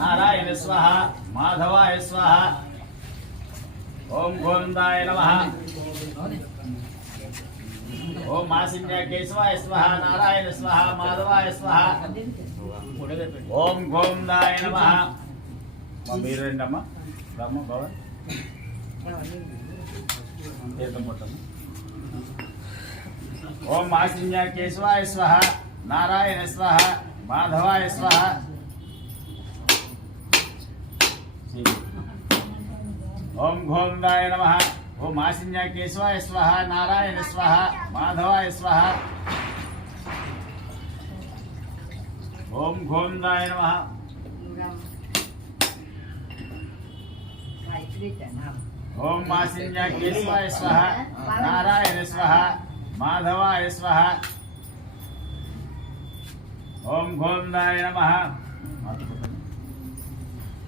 నారాయణ స్వహ మాధవాయ స్వహ ఓం గోవిందాయ నమ ఓం మాసిన్య కేశవాయ స్వహ నారాయణ స్వహ మాధవాయ స్వహ ఓం గోవిందాయ నమ మీరు రండమ్మా రమ్మ భవన్ తీర్థం కొట్టమ్మ. ఓం మాసిన్య కేశవాయ స్వహ నారాయణ స్వహ మాధవాయ స్వహ ओम घोमदाय नम। ओम आसिन्या केशवाय स्व नारायण स्व माधवाय स्व ओम घोमदाय नम। ओम मासिन्या केशवाय स्व नारायण स्व माधवाय स्व ओम घोम घोमदाय नमः।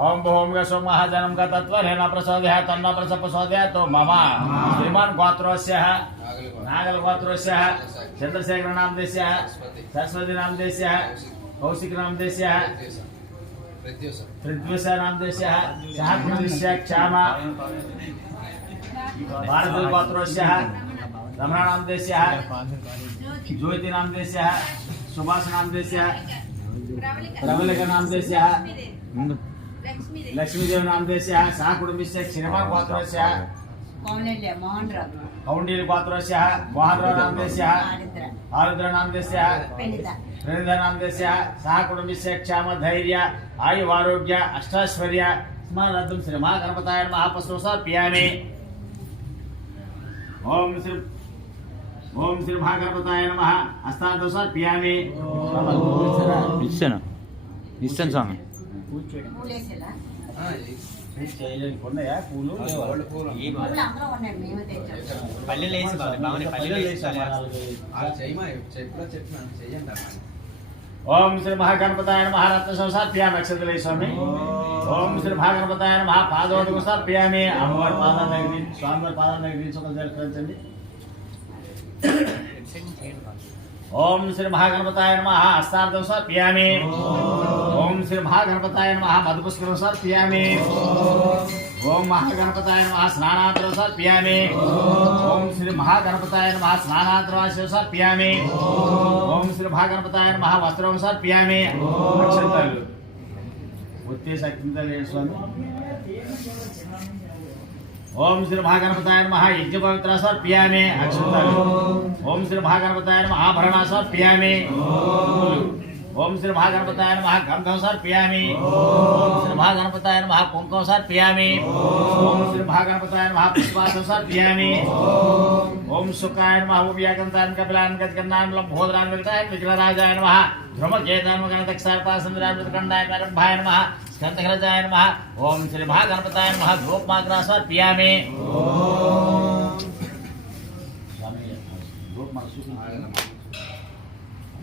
ओम भूम यशो महाजनम का तत्व न प्रसोदया तन्न प्रसाद है तो मम, श्रीमान गोत्रो नागल गोत्रो चंद्रशेखर नाम देश सरस्वती नाम देश कौशिक नाम देश पृथ्वीश नाम देश क्षाम भारत गोत्रो रमणा नाम देश ज्योति नाम देश सुभाष नाम देश प्रवलिक नाम देश लक्ष्मीदेव नाम से सह कुछ सिनेमा हाँ, पात्र कौंडल्य पात्र नाम हरिद्र नाम रविंद्र नाम सह कुछ क्षेम धैर्य आयु आरोग्य अष्टाश्वर्य श्री महागणपताय महापुर पियामे ओम श्री ओम श्री महागणपताय नम हस्ता पियामे स्वामी మేమే తెచ్చాం. పల్లెలు వేసి బాగా బాగానే పల్లెలు వేసి ఓం శ్రీ మహాగణపతాయ మహారత్న సంసార్ప్యామి అక్షతలే స్వామి. ఓం. శ్రీ మహాగణపతాయ మహాపాదోదకు సమర్ప్యామి. అమ్మవారి పాదాల దగ్గర స్వామివారి పాదాల దగ్గర ఒక జరగండి ఓం శ్రీ మహాగణపతాయ నమ హస్తార్థం సమర్ప్యామి ఓం శ్రీ మహాగణపతాయ నమ మధుపుష్కరం సమర్ప్యామి ఓం మహాగణపతాయ నమ స్నానాంతరం సమర్ప్యామి ఓం శ్రీ మహాగణపతాయ నమ స్నానాంతరం సమర్ప్యామి ఓం శ్రీ మహాగణపతాయ నమ వస్త్రం సమర్ప్యామి అక్షంతలు ఉత్తేజ అక్షంతలు స్వామి ओम श्री भागवताय नमः यज्ञ पवित्र सर्प्यामे अक्षत ओम श्री महागणपताय नमः आभरण सर्प्यामे ओम श्री महागणपताय नमः गंधम सर्प्यामे ओम श्री महागणपताय नमः कुंकुम सर्प्यामे ओम श्री महागणपताय नमः पुष्पासं सर्प्यामे ओम सुखाय नमः ओव्याकंतान कपिलान, गजगन्नान लंबोदरान विलताय विजयराजाय नमः ध्रुमकेतान मगणतक्षापासन राजकंडाय नरभाय नमः। స్కందగ్రజాయ నమ ఓం శ్రీ మహాగణపతాయ నమ ధూపమాగ్ర చూపించండి.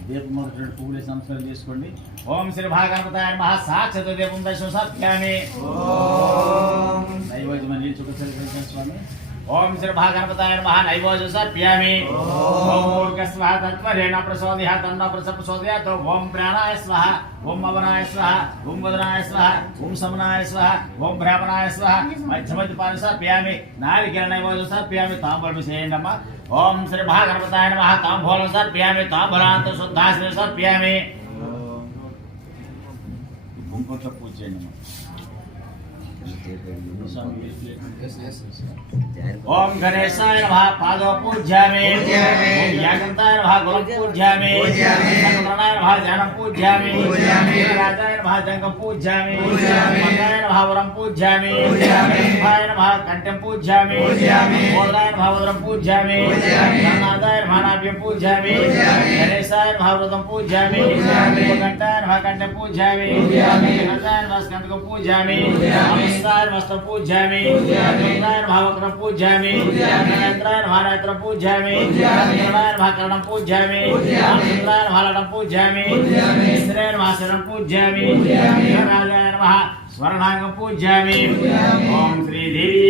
దీపం రెండు పువ్వులు వేసి నమస్కారం చేసుకోండి। ఓం శ్రీ మహాగణపతాయ నమ సాక్షాత్ దీపం దర్శనం సత్యామి నైవేద్యం నీల్చుకు స్వామి। ओम श्रीभागणपताय नमः नैवोज सर्प्यामि ओम मूर्ख तो ओम प्राणाय स्वाहा ओम अवनाय स्वाहा ओम वदनाय स्वाहा ओम समनाय स्वाहा ओम ब्राह्मणाय स्वाहा मध्यमज्जपान सर्प्यामि नारिकेल नैवोज नमः ओम श्रीभागणपताय नमः ताम्बूलं सर्प्यामि ताम्बूलान्त शुद्धाश्रय सर्प्यामि भूमपत्र नमः ओम गणेशाय नमः पादो पूज्यामि। ओम यागंताय नमः गुरु पूज्यामि। संतरणाय नमः ध्यानं पूज्यामि। पूज्यामि राजाय नमः जंगम पूज्यामि। पूज्यामि मंगलाय नमः वरम पूज्यामि। पूज्यामि भाय नमः कंठम पूज्यामि। पूज्यामि मोदाय नमः वरम पूज्यामि। पूज्यामि नानादाय नमः नाभि पूज्यामि। पूज्यामि गणेशाय नमः व्रतं पूज्यामि। पूज्यामि कंठाय नमः कंठं पूज्यामि। पूज्यामि राजाय नमः स्कंदकं पूज्यामि। యంత్రాయణ వస్త్రం పూజ్యామి యంత్రాయణ మహావక్రం పూజ్యామి యంత్రాయణ మహానేత్రం పూజ్యామి యంత్రాయణ మహాకరణం పూజ్యామి యంత్రాయణ మహాలటం పూజ్యామి యంత్రాయణ మహాశరణం పూజ్యామి రాజాయ నమ స్వర్ణాంగం పూజ్యామి ఓం శ్రీదేవి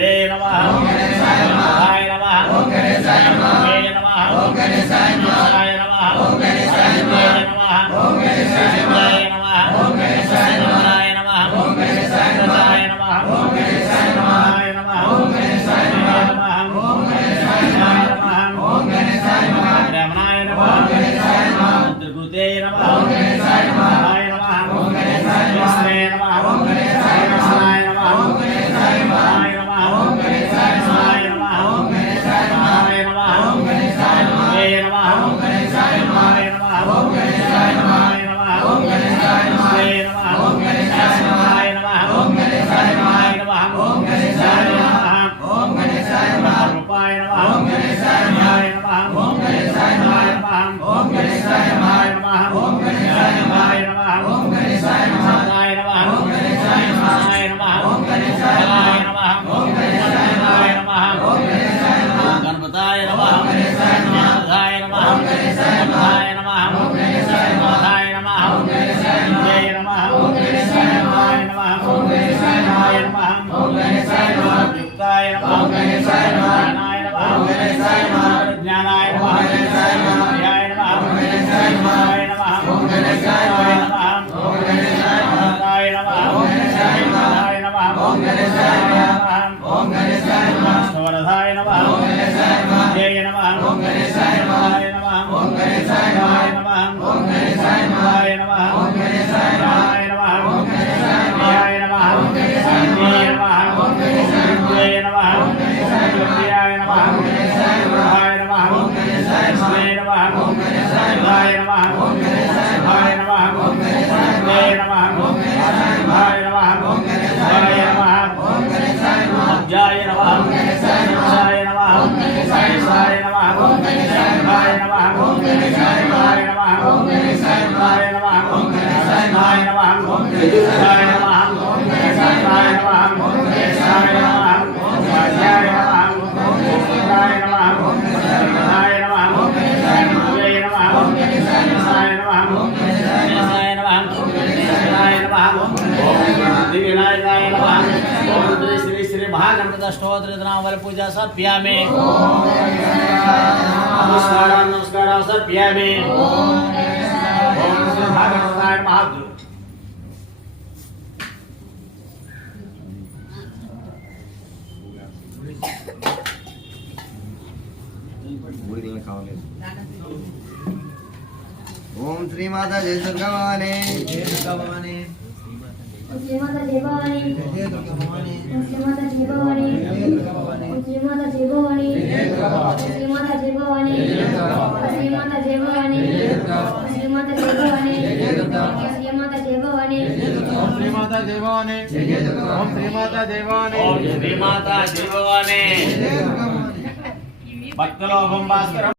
నమః. गणेशाय नमः ओम गणेशाय नमः युक्ताय नमः ओम गणेशाय नमः ज्ञानाय नमः ओम गणेशाय नमः ज्ञानाय नमः ओम गणेशाय नमः ध्याय नमः ओम गणेशाय नमः ध्याय नमः ओम गणेशाय नमः ओम गणेशाय नमः ध्याय नमः ओम गणेशाय नमः ध्याय नमः ओम गणेशाय नमः ओम गणेशाय नमः स्वरधाय नमः ओम गणेशाय नमः ध्याय नमः ओम गणेशाय नमः ध्याय नमः ओम गणेशाय नमः ओम गणेशाय नमः श्री श्री श्री पूजा सर पियामे नमस्कार नमस्कार सर ओम श्री माता जय दुर्गा भवानी। जय दुर्गा भवानी। श्रीमाता जय भवानी श्रीमाता जय भवानी श्रीमाता जय भवानी श्रीमाता जय भवानी श्रीमाता जय भवानी श्रीमाता जय भवानी श्रीमाता जय भवानी श्रीमाता जय भवानी ओम श्रीमाता जय भवानी ओम श्रीमाता जय भवानी भक्तलोभम भास्करम